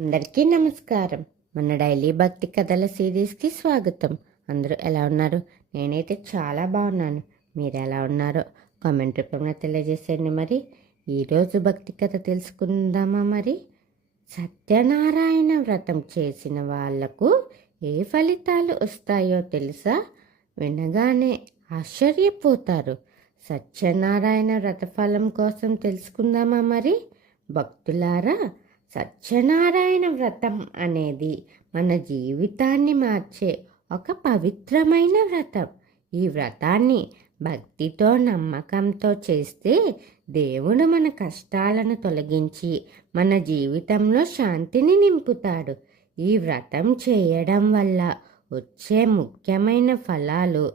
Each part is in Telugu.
అందరికీ నమస్కారం. మన డైలీ భక్తి కథల సిరీస్కి స్వాగతం. అందరూ ఎలా ఉన్నారు? నేనైతే చాలా బాగున్నాను. మీరు ఎలా ఉన్నారో కామెంట్ రూపంలో తెలియజేసేయండి. మరి ఈరోజు భక్తి కథ తెలుసుకుందామా? మరి సత్యనారాయణ వ్రతం చేసిన వాళ్లకు ఏ ఫలితాలు వస్తాయో తెలుసా? వినగానే ఆశ్చర్యపోతారు. సత్యనారాయణ వ్రత ఫలం కోసం తెలుసుకుందామా? మరి భక్తులారా, సత్యనారాయణ వ్రతం అనేది మన జీవితాన్ని మార్చే ఒక పవిత్రమైన వ్రతం. ఈ వ్రతాన్ని భక్తితో నమ్మకంతో చేస్తే దేవుడు మన కష్టాలను తొలగించి మన జీవితంలో శాంతిని నింపుతాడు. ఈ వ్రతం చేయడం వల్ల వచ్చే ముఖ్యమైన ఫలాలు: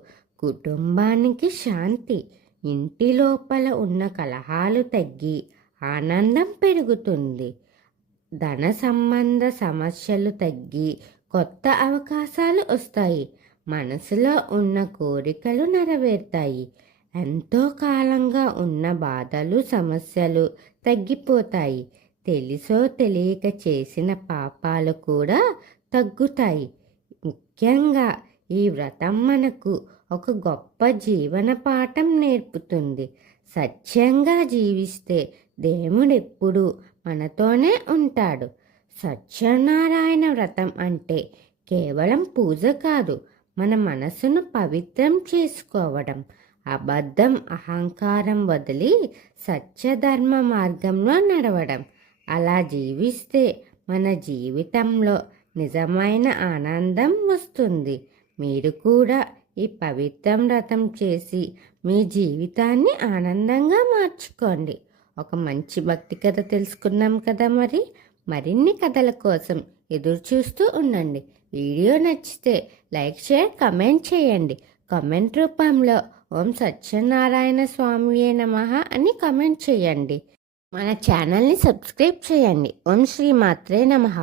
కుటుంబానికి శాంతి, ఇంటి లోపల ఉన్న కలహాలు తగ్గి ఆనందం పెరుగుతుంది, ధన సంబంధ సమస్యలు తగ్గి కొత్త అవకాశాలు వస్తాయి, మనసులో ఉన్న కోరికలు నెరవేరుతాయి, ఎంతో కాలంగా ఉన్న బాధలు సమస్యలు తగ్గిపోతాయి, తెలుసో తెలియక చేసిన పాపాలు కూడా తగ్గుతాయి. ముఖ్యంగా ఈ వ్రతం మనకు ఒక గొప్ప జీవన పాఠం నేర్పుతుంది. సత్యంగా జీవిస్తే దేవుడెప్పుడూ మనతోనే ఉంటాడు. సత్యనారాయణ వ్రతం అంటే కేవలం పూజ కాదు, మన మనసును పవిత్రం చేసుకోవడం, అబద్ధం అహంకారం వదిలి సత్యధర్మ మార్గంలో నడవడం. అలా జీవిస్తే మన జీవితంలో నిజమైన ఆనందం వస్తుంది. మీరు కూడా ఈ పవిత్ర వ్రతం చేసి మీ జీవితాన్ని ఆనందంగా మార్చుకోండి. ఒక మంచి భక్తి కథ తెలుసుకున్నాం కదా. మరిన్ని కథల కోసం ఎదురు చూస్తూ ఉండండి. వీడియో నచ్చితే లైక్, షేర్, కమెంట్ చేయండి. కమెంట్ రూపంలో ఓం సత్యనారాయణ స్వామియే నమః అని కమెంట్ చేయండి. మన ఛానల్ని సబ్స్క్రైబ్ చేయండి. ఓం శ్రీ మాత్రే నమః.